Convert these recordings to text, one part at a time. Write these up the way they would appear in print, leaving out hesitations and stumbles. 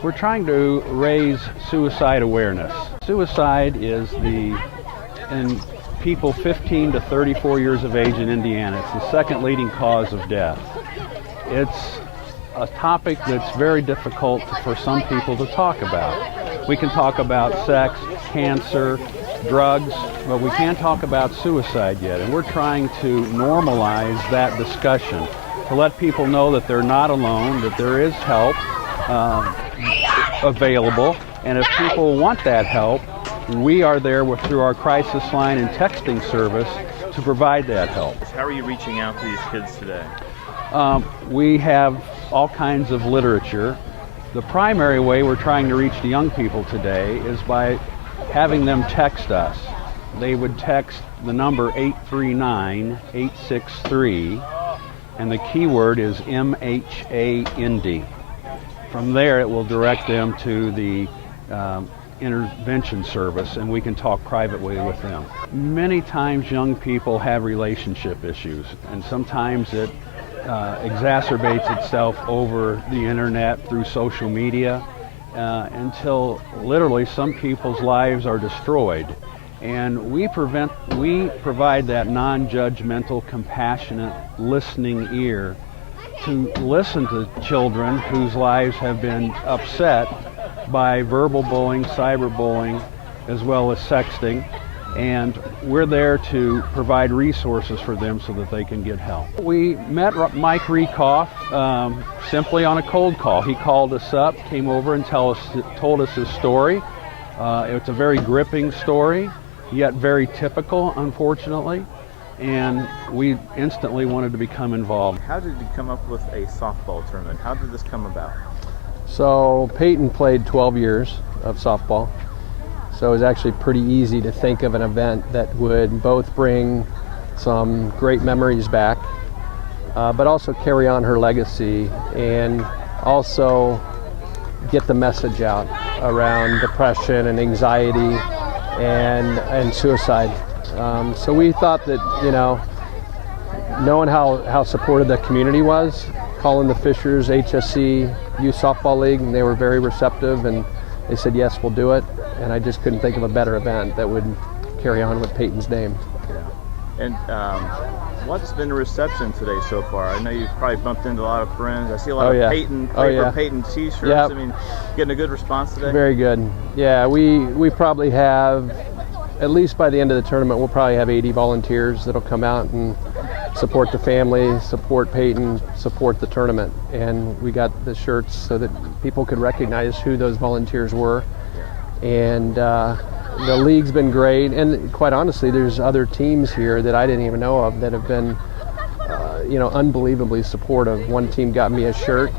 We're trying to raise suicide awareness. Suicide is in people 15 to 34 years of age in Indiana, it's the second leading cause of death. It's a topic that's very difficult for some people to talk about. We can talk about sex, cancer, drugs, but we can't talk about suicide yet. And we're trying to normalize that discussion, to let people know that they're not alone, that there is help available, and if people want that help, we are there through our crisis line and texting service to provide that help. How are you reaching out to these kids today? We have all kinds of literature. The primary way we're trying to reach the young people today is by having them text us. They would text the number 839-863, and the keyword is MHA Indy. From there, it will direct them to the intervention service, and we can talk privately with them. Many times young people have relationship issues, and sometimes it exacerbates itself over the internet through social media until literally some people's lives are destroyed. And we provide that non-judgmental, compassionate, listening ear to listen to children whose lives have been upset by verbal bullying, cyberbullying, as well as sexting. And we're there to provide resources for them so that they can get help. We met Mike Riekhof simply on a cold call. He called us up, came over and told us his story. It's a very gripping story, yet very typical, unfortunately. And we instantly wanted to become involved. How did you come up with a softball tournament? How did this come about? So Peyton played 12 years of softball. So it was actually pretty easy to think of an event that would both bring some great memories back, but also carry on her legacy and also get the message out around depression and anxiety and suicide. So we thought that, knowing how supportive the community was, calling the Fishers HSE Youth Softball League, and they were very receptive, and they said, yes, we'll do it. And I just couldn't think of a better event that would carry on with Peyton's name. Yeah. And what's been the reception today so far? I know you've probably bumped into a lot of friends. I see a lot of Peyton, Peyton t-shirts. Yep. I mean, getting a good response today? Very good. Yeah, we probably have, at least by the end of the tournament, we'll probably have 80 volunteers that'll come out and support the family, support Peyton, support the tournament. And we got the shirts so that people could recognize who those volunteers were. And the league's been great, and quite honestly, there's other teams here that I didn't even know of that have been, unbelievably supportive. One team got me a shirt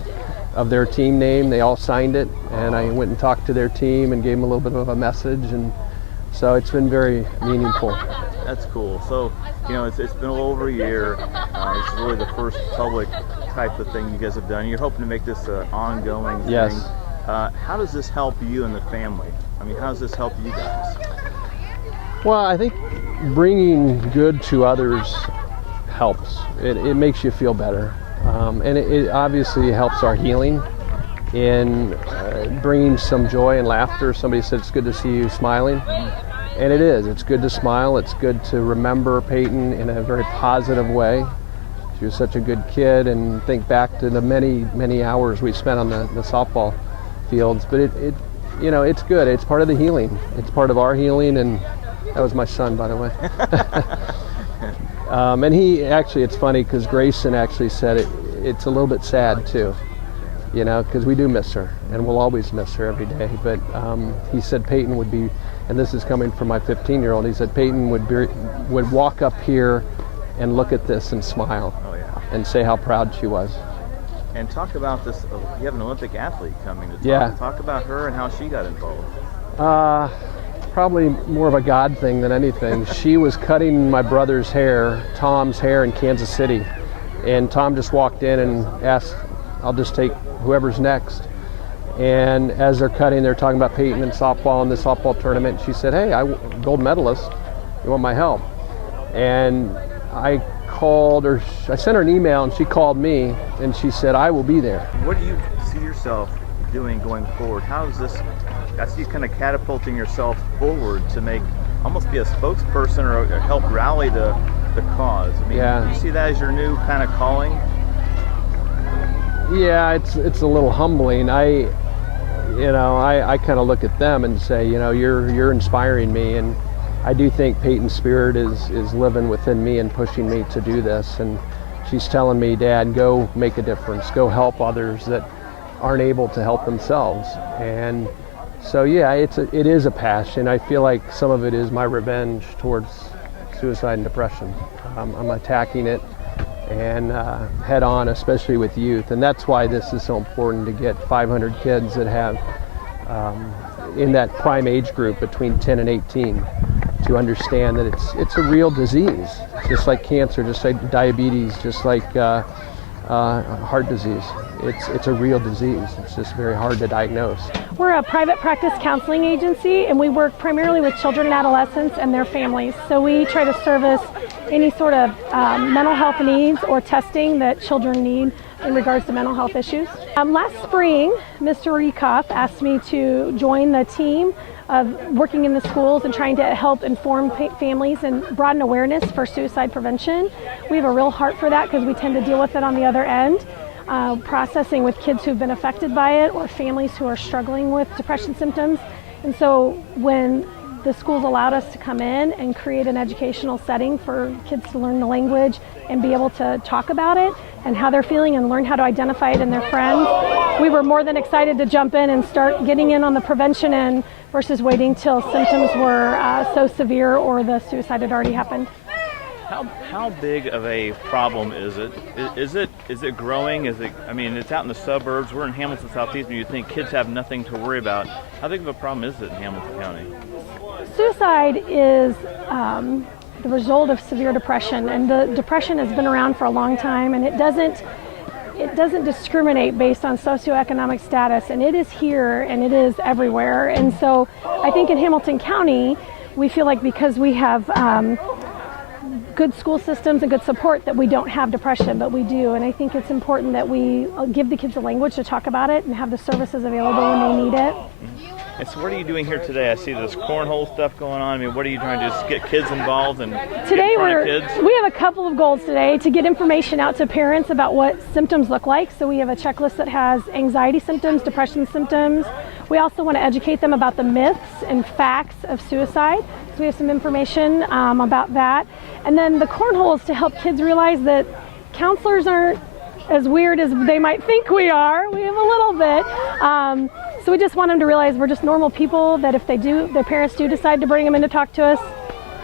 of their team name. They all signed it, and I went and talked to their team and gave them a little bit of a message, and so it's been very meaningful. That's cool. So, it's been a little over a year. It's really the first public type of thing you guys have done. You're hoping to make this an ongoing thing. Yes. How does this help you and the family? I mean, how does this help you guys? Well, I think bringing good to others helps. It makes you feel better. And it obviously helps our healing in bringing some joy and laughter. Somebody said it's good to see you smiling. And it is. It's good to smile. It's good to remember Peyton in a very positive way. She was such a good kid, and think back to the many, many hours we spent on the softball fields. But it's good. It's part of the healing. It's part of our healing, and that was my son, by the way. And he actually, it's funny because Grayson actually said it's a little bit sad too, because we do miss her, and we'll always miss her every day. But he said Peyton would be, and this is coming from my 15-year-old, he said Peyton would walk up here and look at this and smile. Oh, yeah. And say how proud she was. And talk about this, you have an Olympic athlete coming to talk. Yeah. Talk about her and how she got involved. Probably more of a God thing than anything. She was cutting my brother's hair, Tom's hair, in Kansas City. And Tom just walked in and asked, I'll just take whoever's next. And as they're cutting, they're talking about Peyton and softball and the softball tournament. She said, hey, I'm gold medalist. You want my help? And I sent her an email, and she called me, and she said, I will be there. What do you see yourself doing going forward? How is this, I see you kind of catapulting yourself forward to almost be a spokesperson or help rally the cause. I mean, do you see that as your new kind of calling? Yeah, it's a little humbling. I kind of look at them and say, you're inspiring me, and I do think Peyton's spirit is living within me and pushing me to do this. And she's telling me, Dad, go make a difference, go help others that aren't able to help themselves. And so yeah, it is a passion. I feel like some of it is my revenge towards suicide and depression. I'm attacking it and head on, especially with youth. And that's why this is so important, to get 500 kids that have in that prime age group between 10 and 18 to understand that it's a real disease, just like cancer, just like diabetes, just like heart disease. It's a real disease. It's just very hard to diagnose. We're a private practice counseling agency, and we work primarily with children and adolescents and their families. So we try to service any sort of mental health needs or testing that children need in regards to mental health issues. Last spring, Mr. Riekhof asked me to join the team of working in the schools and trying to help inform families and broaden awareness for suicide prevention. We have a real heart for that because we tend to deal with it on the other end, processing with kids who've been affected by it or families who are struggling with depression symptoms. And so when the schools allowed us to come in and create an educational setting for kids to learn the language and be able to talk about it and how they're feeling and learn how to identify it in their friends, we were more than excited to jump in and start getting in on the prevention end versus waiting till symptoms were so severe or the suicide had already happened. How big of a problem is it? Is it growing? I mean, it's out in the suburbs. We're in Hamilton Southeast, and you think kids have nothing to worry about. How big of a problem is it in Hamilton County? Suicide is the result of severe depression, and the depression has been around for a long time, and it doesn't discriminate based on socioeconomic status, and it is here and it is everywhere. And so I think in Hamilton County, we feel like because we have good school systems and good support that we don't have depression, but we do. And I think it's important that we give the kids a language to talk about it and have the services available when they need it. And so what are you doing here today? I see this cornhole stuff going on. I mean, what are you trying to just get kids involved and today kids? We have a couple of goals today to get information out to parents about what symptoms look like. So we have a checklist that has anxiety symptoms, depression symptoms. We also want to educate them about the myths and facts of suicide. So we have some information about that. And then the cornhole is to help kids realize that counselors aren't as weird as they might think we are. We have a little bit. So we just want them to realize we're just normal people, that if their parents do decide to bring them in to talk to us,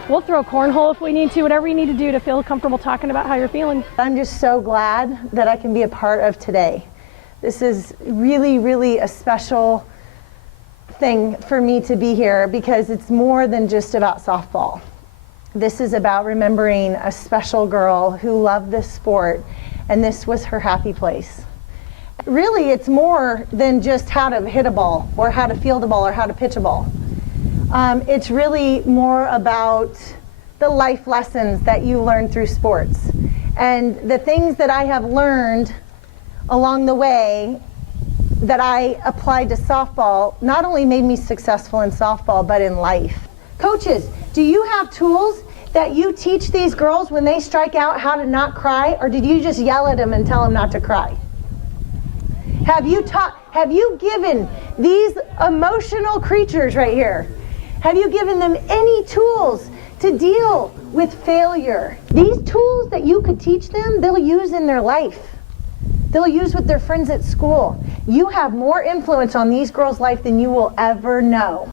we'll throw cornhole if we need to, whatever you need to do to feel comfortable talking about how you're feeling. I'm just so glad that I can be a part of today. This is really, really a special thing for me to be here because it's more than just about softball. This is about remembering a special girl who loved this sport, and this was her happy place. Really, it's more than just how to hit a ball or how to field a ball or how to pitch a ball. It's really more about the life lessons that you learn through sports. And the things that I have learned along the way that I applied to softball not only made me successful in softball, but in life. Coaches, do you have tools that you teach these girls when they strike out how to not cry, or did you just yell at them and tell them not to cry? Have you given these emotional creatures right here, have you given them any tools to deal with failure? These tools that you could teach them, they'll use in their life. They'll use with their friends at school. You have more influence on these girls' life than you will ever know.